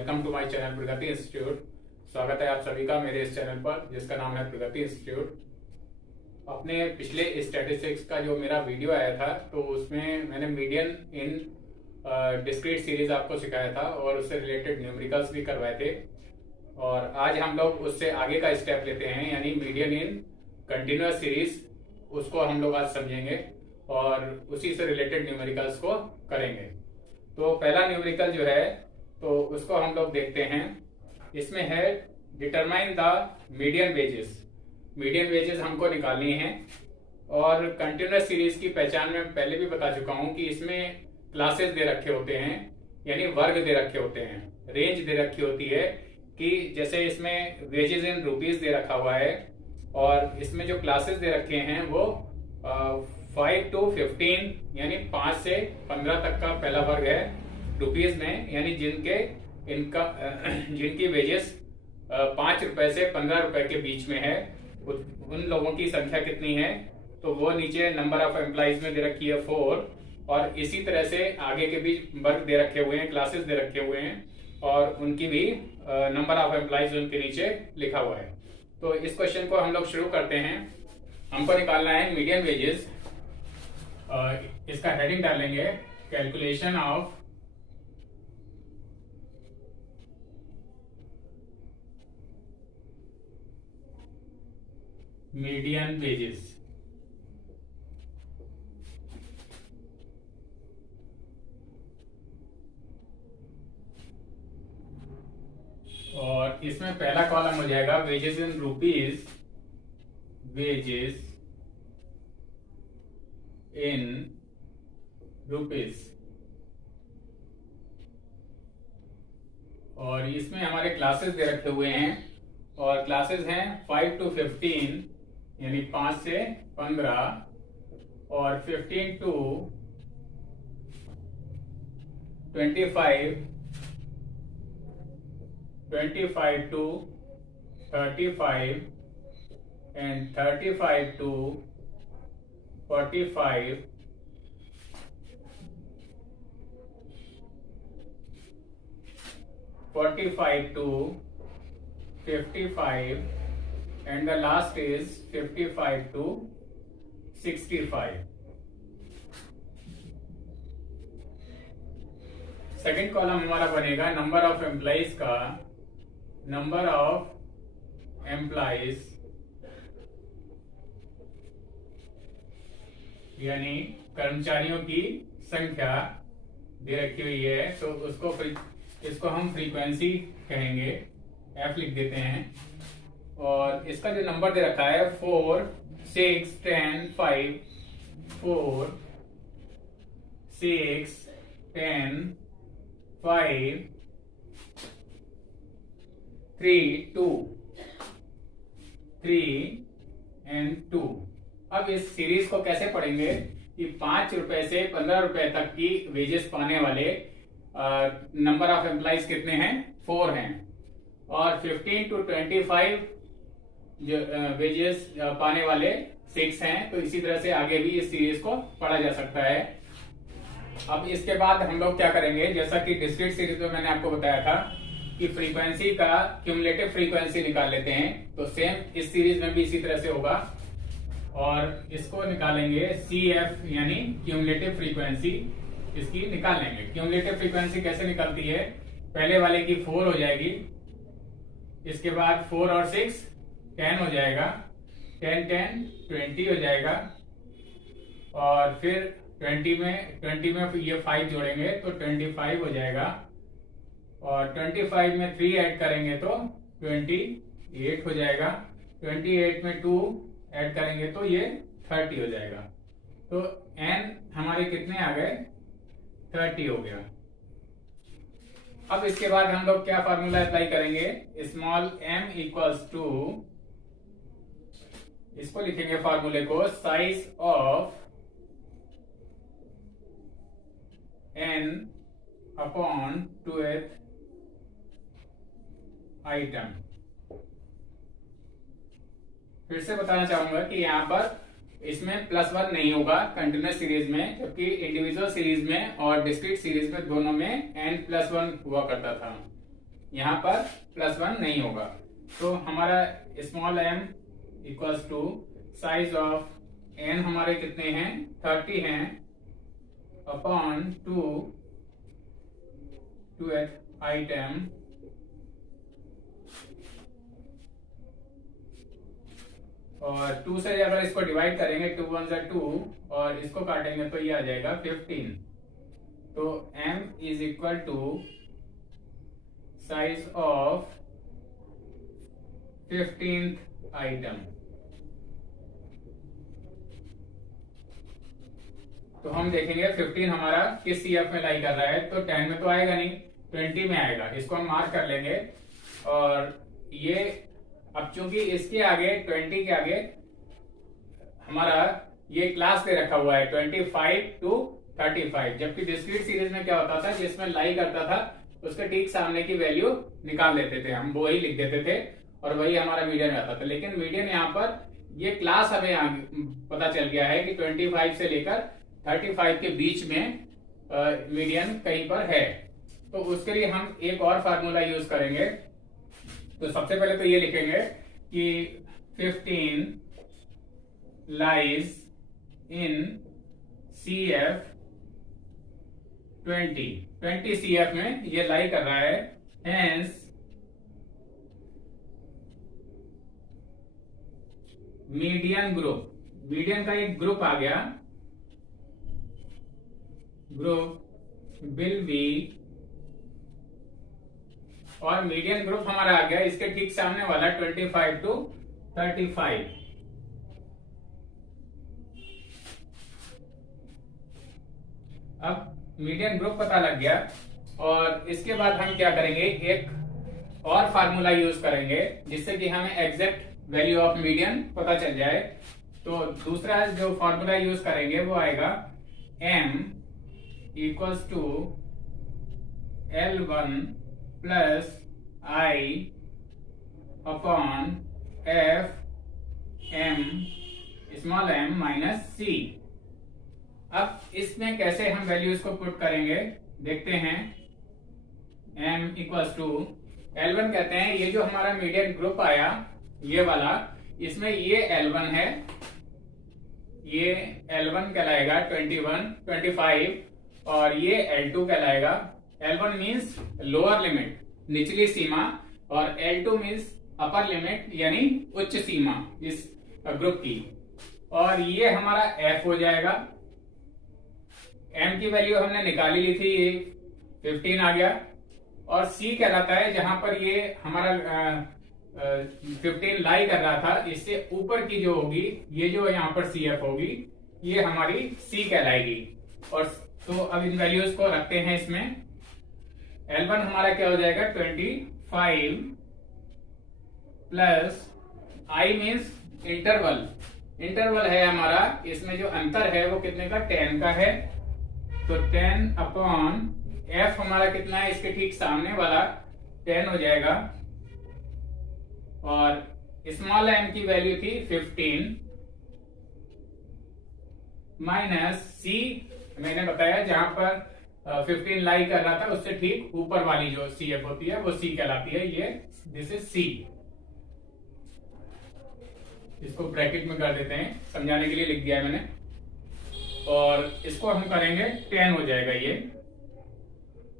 Welcome to my channel Pragati institute. स्वागत है आप सभी का मेरे इस चैनल पर जिसका नाम है प्रगति इंस्टीट्यूट। अपने पिछले स्टैटिस्टिक्स का जो मेरा वीडियो आया था तो उसमें मैंने मीडियन इन डिस्क्रीट सीरीज आपको सिखाया था और उससे रिलेटेड न्यूमेरिकल्स भी करवाए थे। और आज हम लोग उससे आगे का स्टेप लेते हैं, यानी मीडियन इन कंटिन्यूअस सीरीज, उसको हम लोग आज समझेंगे और उसी से रिलेटेड न्यूमेरिकल्स को करेंगे। तो पहला न्यूमेरिकल जो है तो उसको हम लोग देखते हैं। इसमें है determine the median wages. Median wages हमको निकालनी है और कंटिन्यूअस सीरीज की पहचान में पहले भी बता चुका हूं कि इसमें क्लासेस दे रखे होते हैं, यानी वर्ग दे रखे होते हैं, रेंज दे रखी होती है कि जैसे इसमें वेजेस इन रुपीज दे रखा हुआ है और इसमें जो क्लासेस दे रखे हैं वो 5 to 15 यानी 5 से 15 तक का पहला वर्ग है रुपीज में, यानी जिनकी वेजेस 5 रुपए से 15 रुपए के बीच में है, उन लोगों की संख्या कितनी है तो वो नीचे नंबर ऑफ एम्प्लॉइज में दे रखी है 4। और इसी तरह से आगे के भी वर्ग दे रखे हुए हैं, क्लासेस दे रखे हुए हैं और उनकी भी नंबर ऑफ एम्प्लॉइज उनके नीचे लिखा हुआ है। तो इस क्वेश्चन को हम लोग शुरू करते हैं। हमको निकालना है मीडियन वेजेस। इसका हेडिंग डालेंगे कैलकुलेशन ऑफ मीडियन वेजेस। और इसमें पहला कॉलम हो जाएगा wages in rupees, wages in rupees. और इसमें हमारे क्लासेस दे रखे हुए हैं और क्लासेस हैं 5 to 15 यानी 5 से 15 और 15 to 25, 25 to 35 and 35 to 45, 45 to 55 and the last is 55 to 65। Second column हमारा बनेगा नंबर ऑफ एम्प्लॉइज का, नंबर ऑफ एम्प्लॉइज यानी कर्मचारियों की संख्या दे रखी हुई है तो इसको हम फ्रीक्वेंसी कहेंगे, एफ लिख देते हैं। और इसका जो नंबर दे रखा है 4, 6, 10, 5, 4, 6, 10, 5, 3, 2, 3 and 2। अब इस सीरीज को कैसे पढ़ेंगे कि 5 रुपए से 15 रुपए तक की वेजेस पाने वाले नंबर ऑफ एम्प्लॉइज कितने हैं, 4 हैं। और 15 to 25 जो वेजेस पाने वाले 6 हैं। तो इसी तरह से आगे भी इस सीरीज को पढ़ा जा सकता है। अब इसके बाद हम लोग क्या करेंगे, जैसा कि डिस्क्रीट सीरीज में मैंने आपको बताया था कि फ्रीक्वेंसी का क्यूमुलेटिव फ्रीक्वेंसी निकाल लेते हैं, तो सेम इस सीरीज में भी इसी तरह से होगा और इसको निकालेंगे CF यानी क्यूमुलेटिव फ्रीक्वेंसी, इसकी निकाल लेंगे। क्यूमुलेटिव फ्रीक्वेंसी कैसे निकलती है, पहले वाले की 4 हो जाएगी, इसके बाद 4 और 6 10 हो जाएगा, 10 10 20 हो जाएगा और फिर 20 में ये 5 जोड़ेंगे तो 25 हो जाएगा और 25 में 3 ऐड करेंगे तो 28 हो जाएगा, 28 में 2 ऐड करेंगे तो ये 30 हो जाएगा। तो n हमारे कितने आ गए, 30 हो गया। अब इसके बाद हम लोग क्या फार्मूला अप्लाई करेंगे, स्मॉल m इक्वल्स टू, इसको लिखेंगे फार्मूले को, size of n upon 2th item. फिर से बताना चाहूंगा कि यहाँ पर इसमें +1 नहीं होगा कंटिन्यूअस सीरीज में, जबकि इंडिविजुअल सीरीज में और डिस्क्रीट सीरीज में दोनों में n+1 हुआ करता था। यहाँ पर +1 नहीं होगा। तो हमारा small m equals to size of n हमारे कितने हैं 30 हैं अपॉन 2th आइटम और 2 से अगर इसको डिवाइड करेंगे 2 1 जा 2 और इसको काटेंगे तो ये आ जाएगा 15। तो m is equal to size of 15th item. तो हम देखेंगे 15 हमारा किस CF में लाई कर रहा है, तो 10 में तो आएगा नहीं, 20 में आएगा। इसको हम मार्क कर लेंगे। और ये अब चूंकि इसके आगे 20 के आगे हमारा ये क्लास दे रखा हुआ है 25 to 35, जबकि डिस्क्रीट सीरीज में क्या होता था, जिसमें लाई करता था उसके ठीक सामने की वैल्यू निकाल लेते थे, हम वही लिख देते थे और वही हमारा मीडियन आता था। लेकिन मीडियन यहाँ पर ये क्लास हमें पता चल गया है कि 25 से लेकर 35 के बीच में मीडियन कहीं पर है। तो उसके लिए हम एक और फार्मूला यूज करेंगे। तो सबसे पहले तो ये लिखेंगे कि 15 लाइज इन CF 20 CF में ये लाई कर रहा है, हेंस मीडियन ग्रुप, मीडियन का एक ग्रुप आ गया, ग्रुप विल बी, और मीडियन ग्रुप हमारा आ गया इसके ठीक सामने वाला 25 to 35। अब मीडियन ग्रुप पता लग गया और इसके बाद हम क्या करेंगे, एक और फार्मूला यूज करेंगे जिससे कि हमें एग्जैक्ट वैल्यू ऑफ मीडियन पता चल जाए। तो दूसरा जो फार्मूला यूज करेंगे वो आएगा m equals to L1 plus I upon F m small m minus C। अब इसमें कैसे हम वैल्यूज को पुट करेंगे देखते हैं। m इक्वल्स टू L1 कहते हैं ये जो हमारा मीडियन ग्रुप आया ये वाला, इसमें ये L1 है, ये L1 कहलाएगा 21 25 और ये L2 कहलाएगा। L1 मीन्स लोअर लिमिट निचली सीमा और L2 मीन्स अपर लिमिट यानी उच्च सीमा इस ग्रुप की। और ये हमारा F हो जाएगा। M की वैल्यू हमने निकाली ली थी, ये 15 आ गया। और C कहलाता है जहां पर ये हमारा 15 लाई कर रहा था, इससे ऊपर की जो होगी ये जो यहाँ पर CF होगी ये हमारी C कहलाएगी। और तो अब इन वैल्यूज को रखते हैं इसमें। L1 हमारा क्या हो जाएगा 25 plus I means interval, interval है हमारा, इसमें जो अंतर है वो कितने का 10 का है। तो 10 अपॉन F हमारा कितना है, इसके ठीक सामने वाला 10 हो जाएगा। और स्मॉल m की वैल्यू थी 15 माइनस C, मैंने बताया जहां पर 15 लाई कर रहा था उससे ठीक ऊपर वाली जो CF होती है वो C कहलाती है। ये दिस इज C। इसको ब्रैकेट में कर देते हैं, समझाने के लिए लिख दिया है मैंने। और इसको हम करेंगे 10 हो जाएगा ये।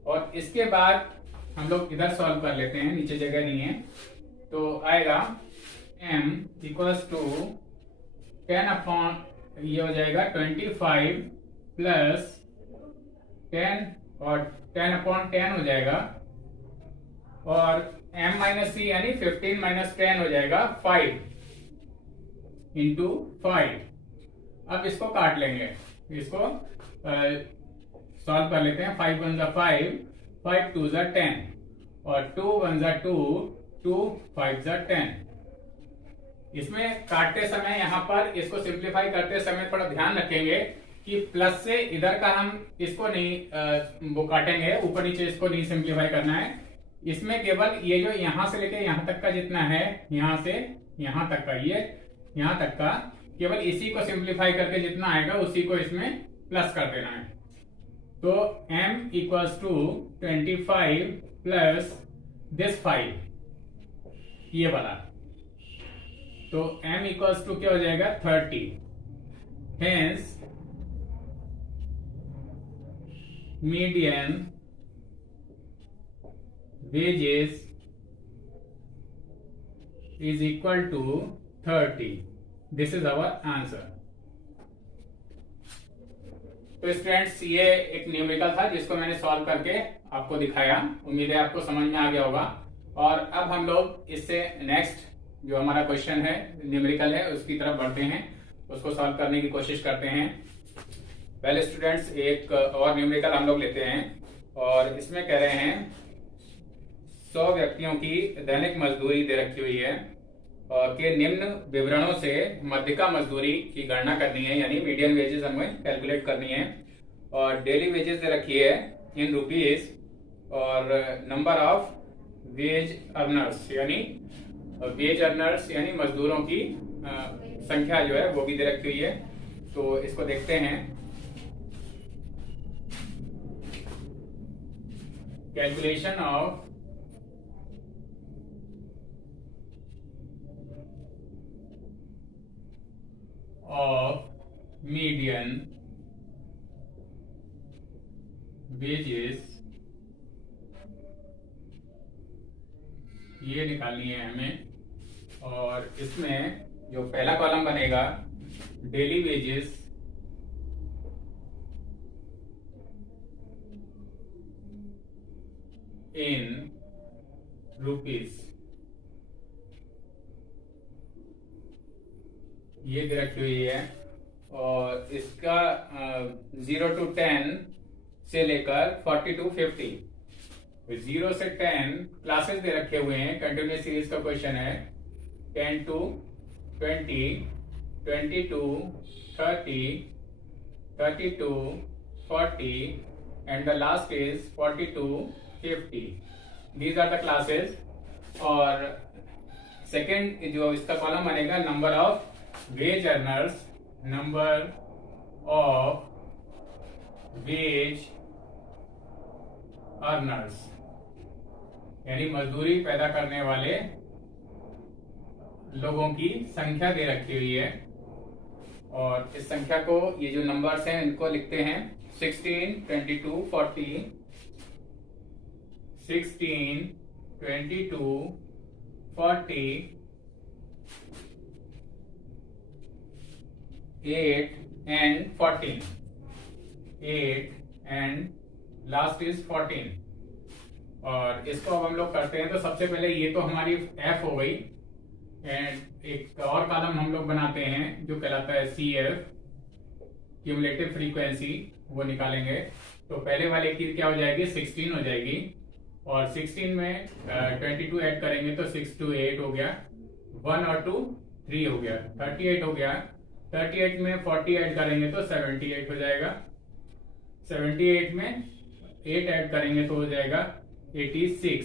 और इसके बाद हम लोग इधर सॉल्व कर लेते हैं, नीचे जगह नहीं है। तो आएगा m इक्वल्स टू 10 अपॉन ये हो जाएगा 25 प्लस 10 और 10 अपॉन 10 हो जाएगा। और m माइनस C यानी 15 माइनस 10 हो जाएगा 5 इंटू 5। अब इसको काट लेंगे, इसको सॉल्व कर लेते हैं। 5 1 जा 5, 5 2 जा 10 और 2 1 जा 2, 2 5 जा 10। इसमें काटते समय यहाँ पर इसको सिंप्लीफाई करते समय थोड़ा ध्यान रखेंगे कि प्लस से इधर का हम इसको नहीं वो काटेंगे, ऊपर नीचे इसको नहीं सिंप्लीफाई करना है। इसमें केवल ये जो यहाँ से लेके यहाँ तक का जितना है, यहाँ से यहाँ तक का, ये यहाँ तक का, केवल इसी को सिंप्लीफाई करके जितना आएगा उसी को इसमें प्लस कर देना है। तो m equals to 25 plus this 5, ये वाला। तो m इक्वल्स टू क्या हो जाएगा 30। Hence median wages is equal to 30। This is our answer. तो स्टूडेंट्स, ये एक न्यूमेरिकल था जिसको मैंने सॉल्व करके आपको दिखाया। उम्मीद है आपको समझ में आ गया होगा। और अब हम लोग इससे नेक्स्ट जो हमारा क्वेश्चन है, न्यूमेरिकल है, उसकी तरफ बढ़ते हैं, उसको सॉल्व करने की कोशिश करते हैं। पहले स्टूडेंट्स एक और न्यूमेरिकल हम लोग लेते हैं और इसमें कह रहे हैं 100 व्यक्तियों की दैनिक मजदूरी दे रखी हुई है और के निम्न विवरणों से मध्यिका मजदूरी की गणना करनी है, यानी मीडियन वेजेस हमें कैलकुलेट करनी है। और डेली वेजेस दे रखी है इन रुपीज और नंबर ऑफ वेज अर्नर्स यानी मजदूरों की संख्या जो है वो भी दे रखी हुई है। तो इसको देखते हैं। कैलकुलेशन ऑफ median wages, ये निकालनी है हमें। और इसमें जो पहला कॉलम बनेगा डेली वेजेस इन रुपीज, ये दे रखी हुई है। और इसका 0 to 10 से लेकर 40 to 50, 0 से 10 क्लासेस दे रखे हुए हैं। कंटिन्यूस सीरीज का क्वेश्चन है। 10 to 20, 20 to 30, 30 to 40 and the last is 40 to 50. These are the classes। और सेकेंड जो इसका कॉलम बनेगा number of ways earners, number of ways earners, यानी मजदूरी पैदा करने वाले लोगों की संख्या दे रखी हुई है। और इस संख्या को, ये जो नंबर्स हैं इनको लिखते हैं 16, 22, 40, 16, 22, 40, 8 and 14, 8 and लास्ट इज 14। और इसको अब हम लोग करते हैं। तो सबसे पहले ये तो हमारी f हो गई एंड एक और कॉलम हम लोग बनाते हैं जो कहलाता है CF, क्यूमुलेटिव फ्रीक्वेंसी, वो निकालेंगे। तो पहले वाले की क्या हो जाएगी 16 हो जाएगी और 16 में 22 ऐड करेंगे तो 6 to 8 हो गया, 1 और 2 3 हो गया, 38 हो गया। 38 में 40 ऐड करेंगे तो 78 हो जाएगा। 78 में 8 ऐड करेंगे तो हो जाएगा 86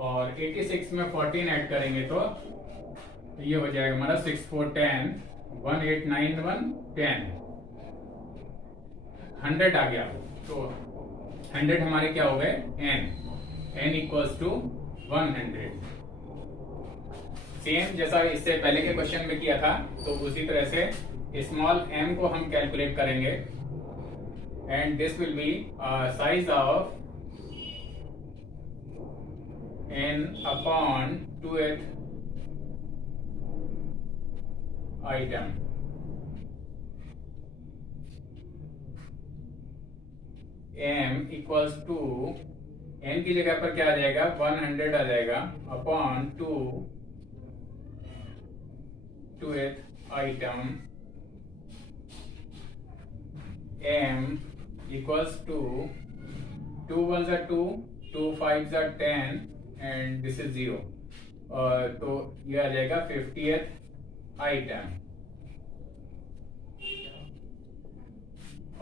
और 86 में 14 ऐड करेंगे तो ये हो जाएगा हमारा 6 4 10, 1 8 9 1 10, 100 आ गया। तो 100 हमारे क्या हो गए n इक्वल्स टू 100। सेम जैसा इससे पहले के क्वेश्चन में किया था, तो उसी तरह से स्मॉल m को हम कैलकुलेट करेंगे and this will be size of n upon 2th item. m equals to n की जगह पर क्या आ जाएगा 100 आ जाएगा upon 2th item. m equals to 2 1s are 2, 2 5s are 10 and this is 0। तो ये आ जाएगा 50th आइटम।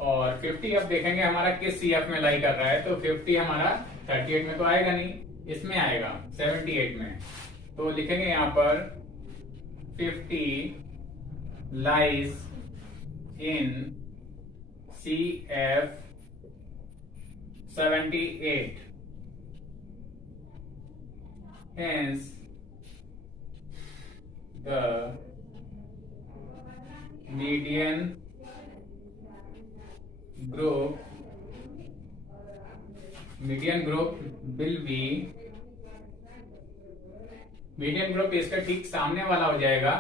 और 50 अब देखेंगे हमारा किस CF में लाई कर रहा है। तो 50 हमारा 38 में तो आएगा नहीं, इसमें आएगा 78 में। तो लिखेंगे यहाँ पर 50 lies in CF 78 hence the median group will be, median group इसका ठीक सामने वाला हो जाएगा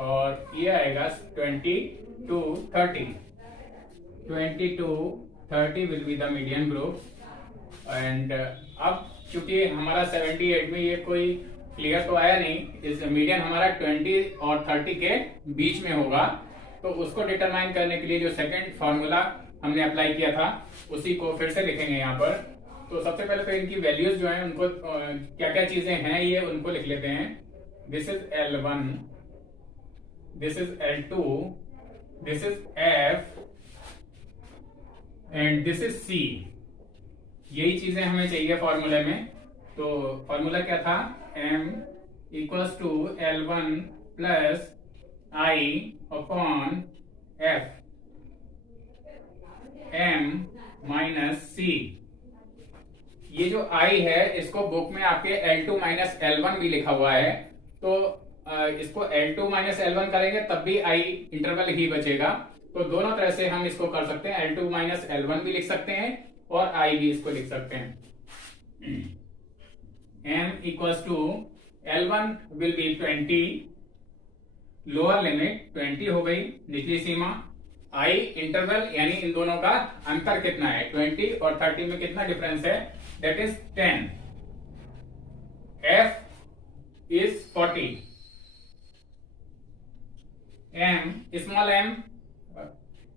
और ये आएगा 20 to 30 will be the median group. And अब चूंकि हमारा 78 में ये कोई क्लियर तो आया नहीं, इस मीडियन हमारा 20 और 30 के बीच में होगा, तो उसको डिटरमाइन करने के लिए जो सेकंड फॉर्मूला हमने अप्लाई किया था उसी को फिर से लिखेंगे यहाँ पर। तो सबसे पहले तो इनकी वैल्यूज जो है उनको क्या क्या चीजें हैं ये उनको लिख लेते हैं। This is L1, this is L2, this is F and this is C। यही चीजें हमें चाहिए फॉर्मूले में। तो फॉर्मूला क्या था, M equals to L1 plus I upon F, M minus C। ये जो I है इसको बुक में आपके L2 माइनस L1 भी लिखा हुआ है, तो इसको L2 माइनस L1 करेंगे तब भी I इंटरवल ही बचेगा। तो दोनों तरह से हम इसको कर सकते हैं, L2 माइनस L1 भी लिख सकते हैं और I भी इसको लिख सकते हैं। M equals to L1 will be 20, lower limit 20 हो गई निचली सीमा, I इंटरवल यानी इन दोनों का अंतर कितना है, 20 और 30 में कितना डिफरेंस है, that is 10। F is 40, M, small m,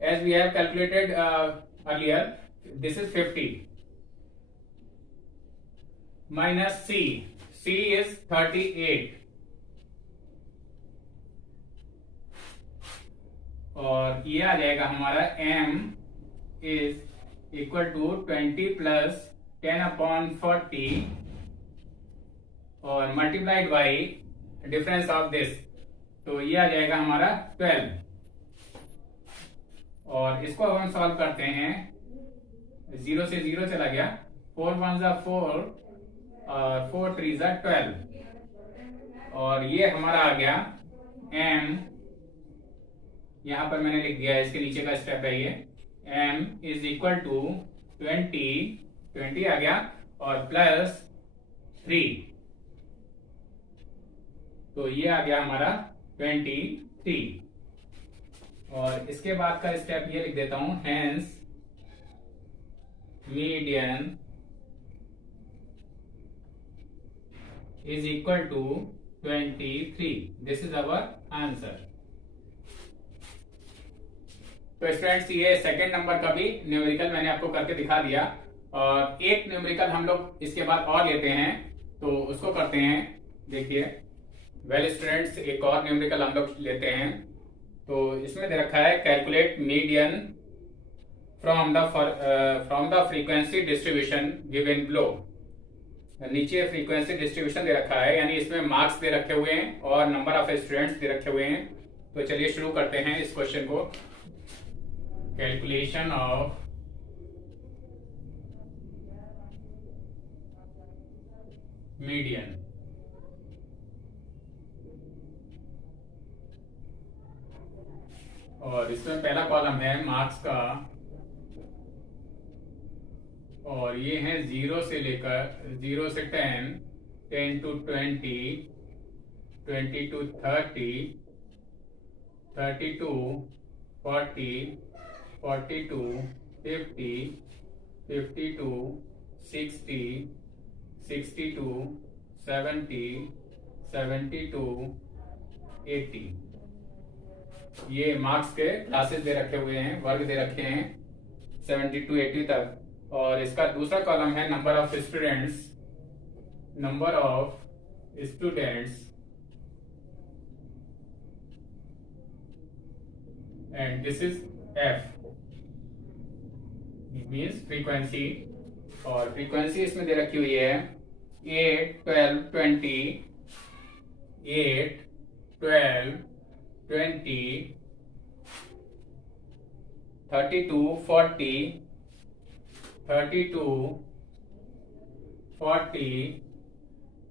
as we have calculated earlier, this is 50 minus C is 38 और ये आ जाएगा हमारा M is equal to 20 plus 10 upon 40 और multiplied by difference of this, तो ये आ जाएगा हमारा 12। और इसको हम सॉल्व करते हैं, 0 से 0 चला गया, 4 1 जा 4 और 4 3 जा 12 और ये हमारा आ गया M, यहां पर मैंने लिख दिया है, इसके नीचे का स्टेप है ये, M इज इक्वल टू 20 आ गया और प्लस 3, तो ये आ गया हमारा 23। और इसके बाद का स्टेप ये लिख देता हूं, hence median is equal to 23। This is our answer. तो स्टूडेंट्स ये सेकंड नंबर का भी न्यूमेरिकल मैंने आपको करके दिखा दिया और एक न्यूमेरिकल हम लोग इसके बाद और लेते हैं, तो उसको करते हैं। देखिए वेल स्टूडेंट्स, एक और न्यूमेरिकल हम लोग लेते हैं, तो इसमें दे रखा है calculate median from the frequency distribution given below. नीचे फ्रीक्वेंसी डिस्ट्रीब्यूशन दे रखा है, यानी इसमें मार्क्स दे रखे हुए हैं और नंबर ऑफ स्टूडेंट्स दे रखे हुए हैं। तो चलिए शुरू करते हैं इस क्वेश्चन को। Calculation of median. और इसमें पहला कॉलम है मार्क्स का और ये है 0 से लेकर 0 से 10, 10 to 20, 20 to 30, 30 to 40, 40 to 50, 50 to 60, 60 to 70, 70 to 80। ये मार्क्स के क्लासेस दे रखे हुए हैं, वर्ग दे रखे हैं 70 to 80 तक। और इसका दूसरा कॉलम है number of students, number of students and this is F, it means frequency. और फ्रीक्वेंसी इसमें दे रखी हुई है 8 12 20, 8 12 20, 32 40, 32 40,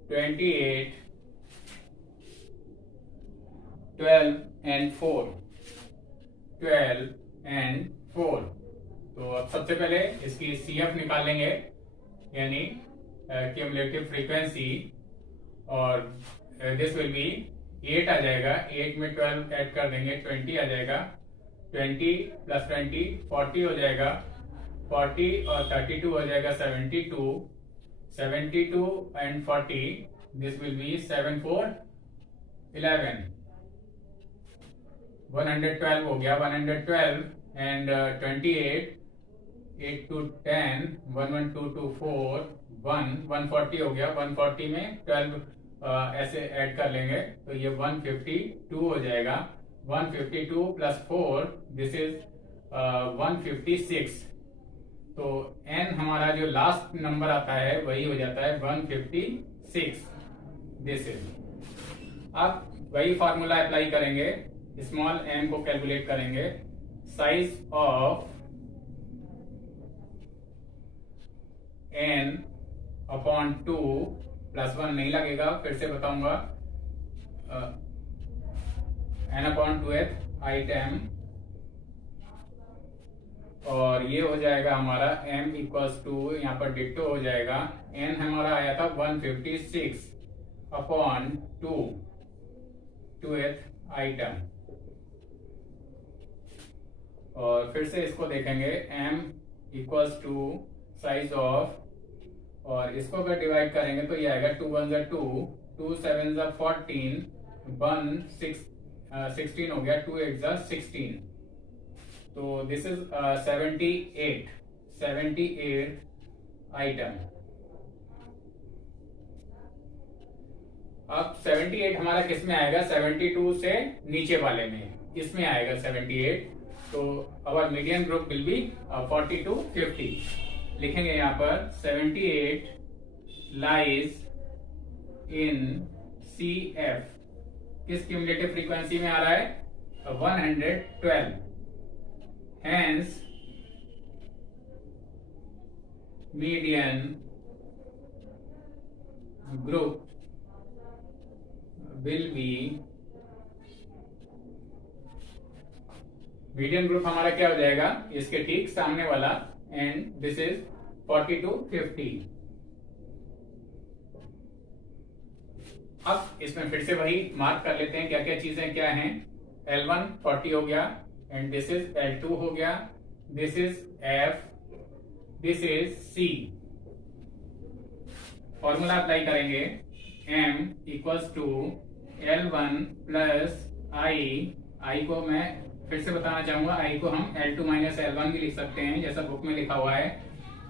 28, 12 and 4, 12 and 4। तो अब सबसे पहले इसकी CF निकाल लेंगे, यानी क्यूमुलेटिव फ्रीक्वेंसी, और दिस विल बी 8 आ जाएगा। 8 में 12 ऐड कर देंगे, 20 आ जाएगा। 20 प्लस 20 40 हो जाएगा। 40 और 32 हो जाएगा 72। 72 एंड 40, दिस विल बी 7 4 11। 112 हो गया। 112 एंड 28, 8 to 10, 1 1 2 2 4 1, 140 हो गया। 140 में 12 ऐसे ऐड कर लेंगे तो ये 152 हो जाएगा। 152 प्लस 4, दिस इज 156। तो n हमारा जो लास्ट नंबर आता है वही हो जाता है 156। दिस इज, अब वही फॉर्मूला अप्लाई करेंगे, स्मॉल m को कैलकुलेट करेंगे। Size of n upon 2 plus 1 नहीं लगेगा, फिर से बताऊंगा। n अपॉन 2th आइटम, और ये हो जाएगा हमारा m इक्वल्स टू, यहाँ पर डिक्टो हो जाएगा। n हमारा आया था 156 अपॉन 2th आइटम, और फिर से इसको देखेंगे। m equals to size of, और इसको अगर डिवाइड करेंगे तो ये आएगा 2 1 2, 2 7 14, 1 16 हो गया, 2 8 16। तो दिस इज 78 आइटम। अब 78 हमारा किस में आएगा? 72 से नीचे वाले में, इसमें आएगा 78। तो our median group will be 40 to 50। लिखेंगे यहाँ पर 78 लाइज इन CF, किस क्यूमुलेटिव फ्रीक्वेंसी में आ रहा है? 112। Hence, median group will be, median group हमारा क्या हो जाएगा? इसके ठीक सामने वाला, एंड दिस इज 40 to 50। अब इसमें फिर से वही मार्क कर लेते हैं क्या क्या चीजें क्या हैं। L1 40 हो गया, एंड दिस इज L2 हो गया, this is F, this is C। Formula apply करेंगे। M equals to L1 plus I को मैं फिर से बताना चाहूंगा, I को हम L2 माइनस L1 भी लिख सकते हैं, जैसा बुक में लिखा हुआ है।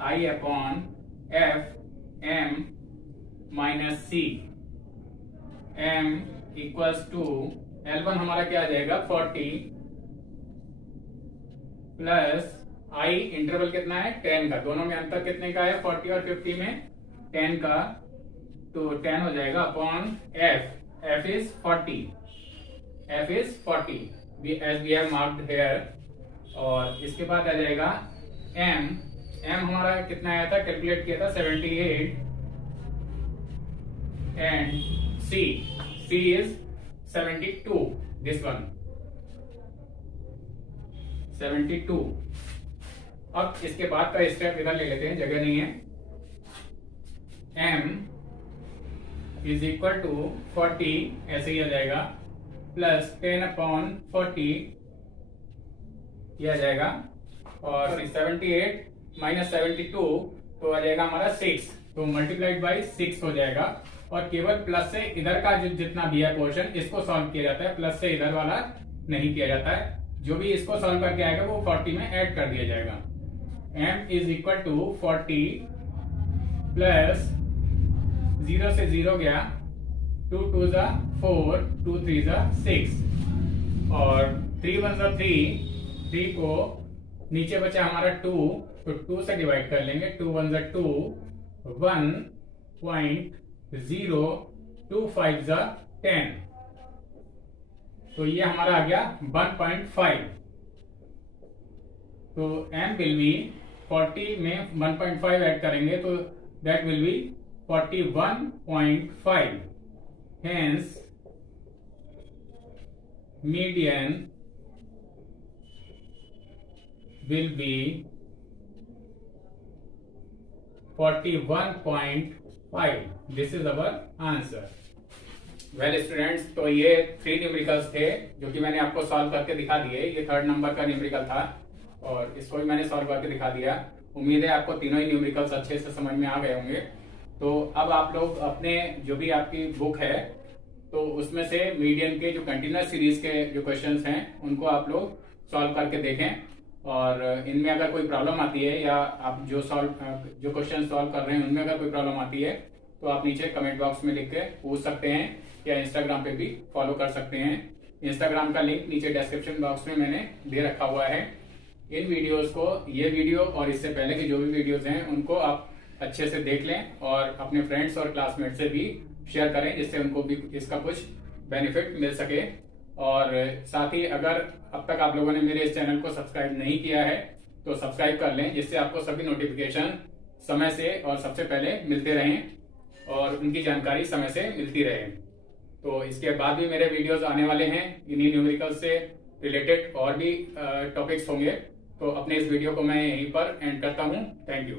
I upon F M minus C। M equals to L1 हमारा क्या आ जाएगा? 40 प्लस I, इंटरवल कितना है? 10 का। दोनों में अंतर कितने का है? 40 और 50 में 10 का, तो 10 हो जाएगा upon F is 40, F is 40 as we have marked here। और इसके बाद आ जाएगा M हमारा कितना आया था? कैलकुलेट किया था 78, and C is 72, this one 72। अब इसके बाद का स्टेप इधर ले लेते हैं, जगह नहीं है। M इज इक्वल टू 40, ऐसे ही आ जाएगा, प्लस 10 अपॉन 40 ये आ जाएगा, और 78 माइनस 72 तो आ जाएगा हमारा 6, तो मल्टीप्लाइड बाई 6 हो जाएगा। और केवल प्लस से इधर का जितना भी है पोर्शन, इसको सॉल्व किया जाता है, प्लस से इधर वाला नहीं किया जाता है। जो भी इसको सॉल्व करके आएगा वो 40 में ऐड कर दिया जाएगा। M is equal to 40 plus 0 से 0 गया, 2 2 जा 4, 2 3 जा 6, और 3 1 जा 3 को नीचे बचा हमारा 2, तो 2 से डिवाइड कर लेंगे। 2 1 जा 2, 1.0, 2 5 जा 10, तो ये हमारा आ गया 1.5। तो M विल बी 40 में 1.5 ऐड करेंगे तो that will be 41.5, hence median will be 41.5. This is our answer. Well students, तो ये 3 न्यूमेरिकल्स थे जो कि मैंने आपको सॉल्व करके दिखा दिए। ये 3rd नंबर का न्यूमेरिकल था और इसको भी मैंने सॉल्व करके दिखा दिया। उम्मीद है आपको तीनों ही न्यूमेरिकल्स अच्छे से समझ में आ गए होंगे। तो अब आप लोग अपने जो भी आपकी बुक है तो उसमें से मीडियन के जो कंटिन्यूअस सीरीज के जो क्वेश्चंस हैं उनको आप लोग सॉल्व करके देखें, और इनमें अगर कोई प्रॉब्लम आती है या आप जो क्वेश्चन सॉल्व कर रहे हैं उनमें अगर कोई प्रॉब्लम आती है तो आप नीचे कमेंट बॉक्स में लिख के पूछ सकते हैं या इंस्टाग्राम पे भी फॉलो कर सकते हैं। इंस्टाग्राम का लिंक नीचे डिस्क्रिप्शन बॉक्स में मैंने दे रखा हुआ है। इन वीडियोस को, ये वीडियो और इससे पहले की जो भी वीडियोस हैं उनको आप अच्छे से देख लें और अपने फ्रेंड्स और क्लासमेट से भी शेयर करें, जिससे उनको भी इसका कुछ बेनिफिट मिल सके। और साथ ही अगर अब तक आप लोगों ने मेरे इस चैनल को सब्सक्राइब नहीं किया है तो सब्सक्राइब कर लें, जिससे आपको सभी नोटिफिकेशन समय से और सबसे पहले मिलते रहें और उनकी जानकारी समय से मिलती रहे। तो इसके बाद भी मेरे वीडियोस आने वाले हैं, इन्हीं न्यूमेरिकल से रिलेटेड और भी टॉपिक्स होंगे। तो अपने इस वीडियो को मैं यहीं पर एंड करता हूँ। Thank you.